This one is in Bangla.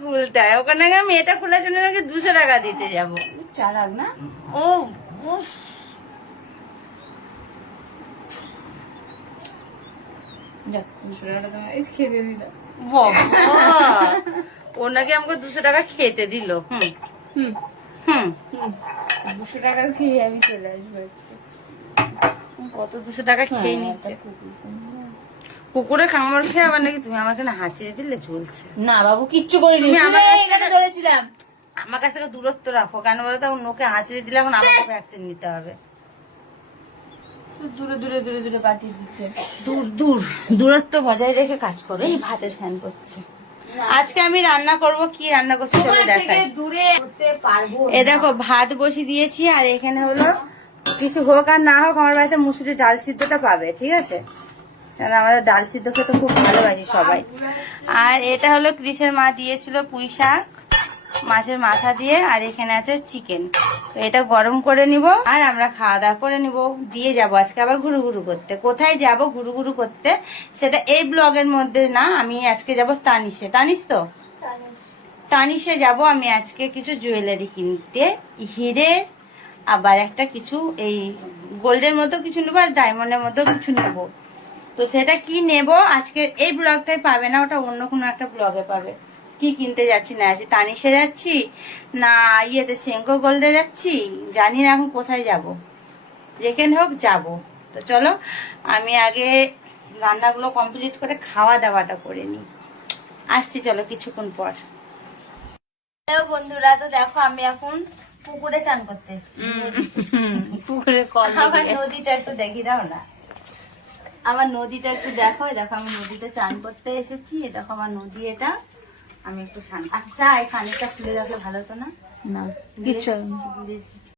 খুলতে হয় ওখানে, আমি এটা খোলার জন্য নাকি 200 টাকা দিতে যাবো। চালাক না ও উফ, যাক 200 টাকাটা তোমার খেতে দিল। বাবা ও নাকি আমাকে 200 টাকা খেতে দিল। হুম হুম হুম 200 টাকার খেয়ে আমি চলে আসবো আজকে। কত 200 টাকা খেয়ে নিচ্ছে। কুকুরে কামড় খেয়ে আবার নাকি তুমি আমাকে না হাসিয়ে দিলে চলছে। না বাবু কিচ্ছু করিনি, তুমি আমার কাছ এখানে থেকে- ধরেছিলাম। আমার কাছ থেকে দূরত্ব রাখো, কেন বলো তো? নোকে হাসিয়ে দিলে এখন আমাকে ভ্যাকসিন নিতে হবে। দূরে দূরে দূরে দূরে পাঠিয়ে দিচ্ছে। দূরত্ব বজায় রেখে কাজ করো। এই ভাতের ফ্যান করছে। আজকে আমি রান্না করব, কি রান্না করছি চলো তোমার থেকে দেখাই। দূরে করতে পারবো এ দেখো ভাত বসিয়ে দিয়েছি, আর এখানে হলো কিছু হোক আর না হোক আমার বাড়িতে মুসুরি ডাল সিদ্ধটা পাবে, ঠিক আছে? কারণ আমাদের ডাল সিদ্ধ খেতে খুব ভালোবাসি সবাই। আর এটা হলো ক্রিসের মা দিয়েছিল পুঁই শাক মাছের মাথা দিয়ে, আর এখানে আছে চিকেন। তো এটা গরম করে নিব আর আমরা খাওয়া দাওয়া করে নিব, দিয়ে যাব আজকে আবার ঘুরু ঘুরু করতে। কোথায় যাব ঘুরু ঘুরু করতে সেটা এই ব্লগের মধ্যে না, আমি আজকে যাব তানিশে। টানিস তো? টানিশে যাব আমি আজকে কিছু জুয়েলারি কিনতে, হিরে আবার একটা কিছু এই গোল্ডের মতো কিছু নেবো আর ডায়মন্ডের মতো কিছু নেব। তো সেটা কি নেব আজকে এই ব্লগটাই পাবে না, ওটা অন্য কোনো একটা ব্লগে পাবে। কি কিনতে যাচ্ছি না যাচ্ছি, তানিশে যাচ্ছি না ইয়েতে সেঙ্কো গোল্ডে যাচ্ছি, জানি না এখন কোথায় যাব। যেখানে হোক যাব। তো চলো আমি আগে রান্নাগুলো কমপ্লিট করে খাওয়া দাওয়াটা করে নিই, আসছি চলো কিছুক্ষণ পর। হ্যালো বন্ধুরা, তো দেখো আমি এখন পুকুরে চান করতে এসেছি। পুকুরে কল আমার নদীটা একটু দেখি দাও না, আমার নদীটা একটু দেখো। দেখো আমি নদীতে চান করতে এসেছি, এ দেখো আমার নদী এটা। আমি একটু আচ্ছা এই পানিটা খুলে রাখলে ভালো তো না? না কিচ্ছু দিলে-